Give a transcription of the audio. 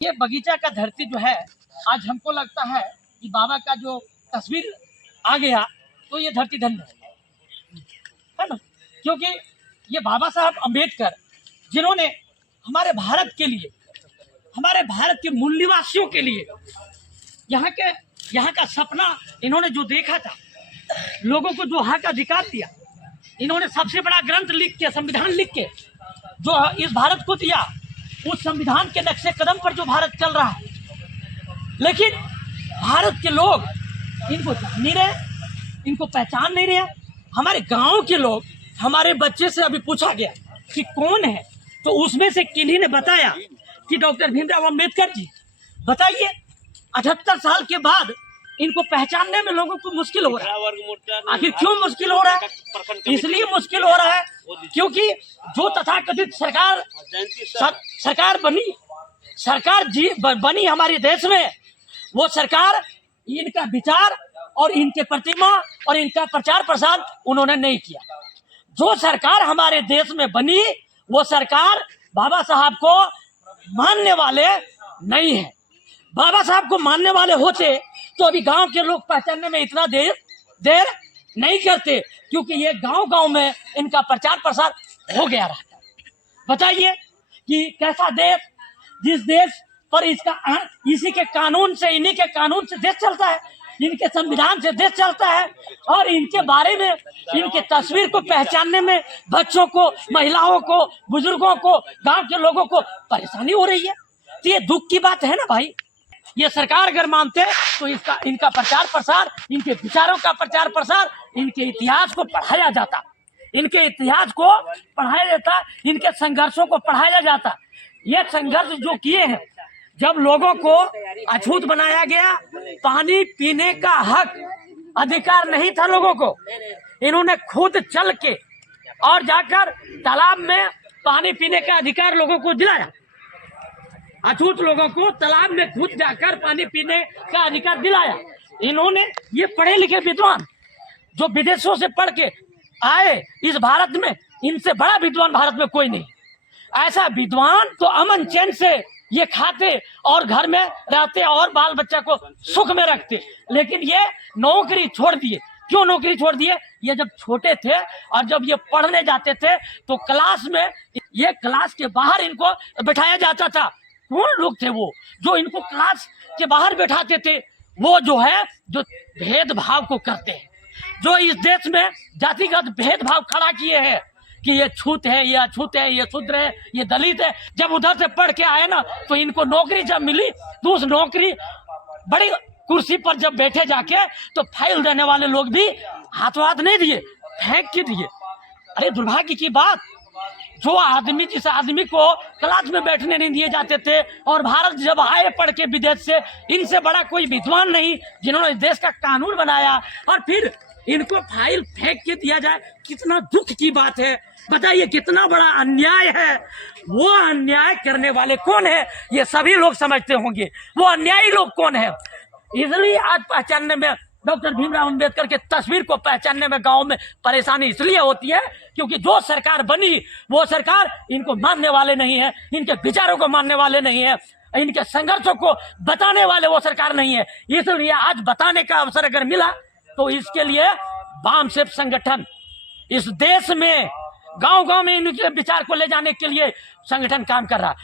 ये बगीचा का धरती जो है, आज हमको लगता है कि बाबा का जो तस्वीर आ गया तो ये धरती धन्य है ना। क्योंकि ये बाबा साहब अम्बेडकर जिन्होंने हमारे भारत के लिए, हमारे भारत के मूल निवासियों के लिए यहाँ का सपना इन्होंने जो देखा था, लोगों को जो हक अधिकार दिया, इन्होंने सबसे बड़ा ग्रंथ लिख के, संविधान लिख के जो इस भारत को दिया, उस संविधान के नक्शे कदम पर जो भारत चल रहा है। लेकिन भारत के लोग इनको जान नहीं रहे, इनको पहचान नहीं रहे। हमारे गांव के लोग, हमारे बच्चे से अभी पूछा गया कि कौन है, तो उसमें से किन्हीं ने बताया कि डॉक्टर भीमराव अम्बेडकर जी। बताइए, 78 साल के बाद इनको पहचानने में लोगों को मुश्किल हो रहा है। आखिर क्यों मुश्किल हो रहा है? इसलिए मुश्किल हो रहा है क्योंकि जो तथाकथित सरकार बनी हमारे देश में, वो सरकार इनका विचार और इनके प्रतिमा और इनका प्रचार प्रसार उन्होंने नहीं किया। जो सरकार हमारे देश में बनी, वो सरकार बाबा साहब को मानने वाले नहीं है। बाबा साहब को मानने वाले होते तो अभी गांव के लोग पहचानने में इतना देर नहीं करते, क्योंकि ये गांव में इनका प्रचार प्रसार हो गया रहता है। बताइए कि कैसा देश, जिस देश पर इसी के कानून से, इन्हीं के कानून से देश चलता है, इनके संविधान से देश चलता है, और इनके बारे में, इनके तस्वीर को पहचानने में बच्चों को, महिलाओं को, बुजुर्गों को, गांव के लोगों को परेशानी हो रही है। तो ये दुख की बात है ना भाई। ये सरकार अगर मानते तो इनका प्रचार प्रसार, इनके विचारों का प्रचार प्रसार, इनके इतिहास को पढ़ाया जाता, इनके इतिहास को पढ़ाया जाता, इनके संघर्षों को पढ़ाया जाता। ये संघर्ष जो किए हैं, जब लोगों को अछूत बनाया गया, पानी पीने का हक अधिकार नहीं था लोगों को, इन्होंने खुद चल के और जाकर तालाब में पानी पीने का अधिकार लोगों को दिलाया। अछूत लोगों को तालाब में खुद जाकर पानी पीने का अधिकार दिलाया। इन्होंने, ये पढ़े लिखे विद्वान जो विदेशों से पढ़ के आए इस भारत में, इनसे बड़ा विद्वान भारत में कोई नहीं। ऐसा विद्वान तो अमन चैन से ये खाते और घर में रहते और बाल बच्चा को सुख में रखते, लेकिन ये नौकरी छोड़ दिए। क्यों नौकरी छोड़ दिए? ये जब छोटे थे और जब ये पढ़ने जाते थे तो क्लास में, ये क्लास के बाहर इनको बिठाया जाता था। कौन लोग थे वो जो इनको क्लास के बाहर बैठाते थे? वो जो है, जो भेदभाव को करते हैं, जो इस देश में जातिगत भेदभाव खड़ा किए हैं कि ये छूत है, ये अछूत है, ये शूद्र है, ये दलित है। जब उधर से पढ़ के आए ना, तो इनको नौकरी जब मिली तो उस नौकरी, बड़ी कुर्सी पर जब बैठे जाके, तो फाइल देने वाले लोग भी हाथों हाथ नहीं दिए, फेंक के दिए। अरे दुर्भाग्य की बात, जो आदमी, जिस आदमी को क्लास में बैठने नहीं दिए जाते थे, और भारत जब आए पढ़ के विदेश से, इनसे बड़ा कोई विद्वान नहीं जिन्होंने देश का कानून बनाया, और फिर इनको फाइल फेंक के दिया जाए। कितना दुख की बात है। बताइए, कितना बड़ा अन्याय है। वो अन्याय करने वाले कौन है, ये सभी लोग समझते होंगे। वो अन्यायी लोग कौन है? इसलिए आज पहचानने में, डॉक्टर भीमराव अम्बेडकर के तस्वीर को पहचानने में गांव में परेशानी इसलिए होती है क्योंकि जो सरकार बनी, वो सरकार इनको मानने वाले नहीं है, इनके विचारों को मानने वाले नहीं है, इनके संघर्षों को बताने वाले वो सरकार नहीं है। इसलिए आज बताने का अवसर अगर मिला तो इसके लिए वामसेप संगठन इस देश में गांव-गांव में इनके विचार को ले जाने के लिए संगठन काम कर रहा है।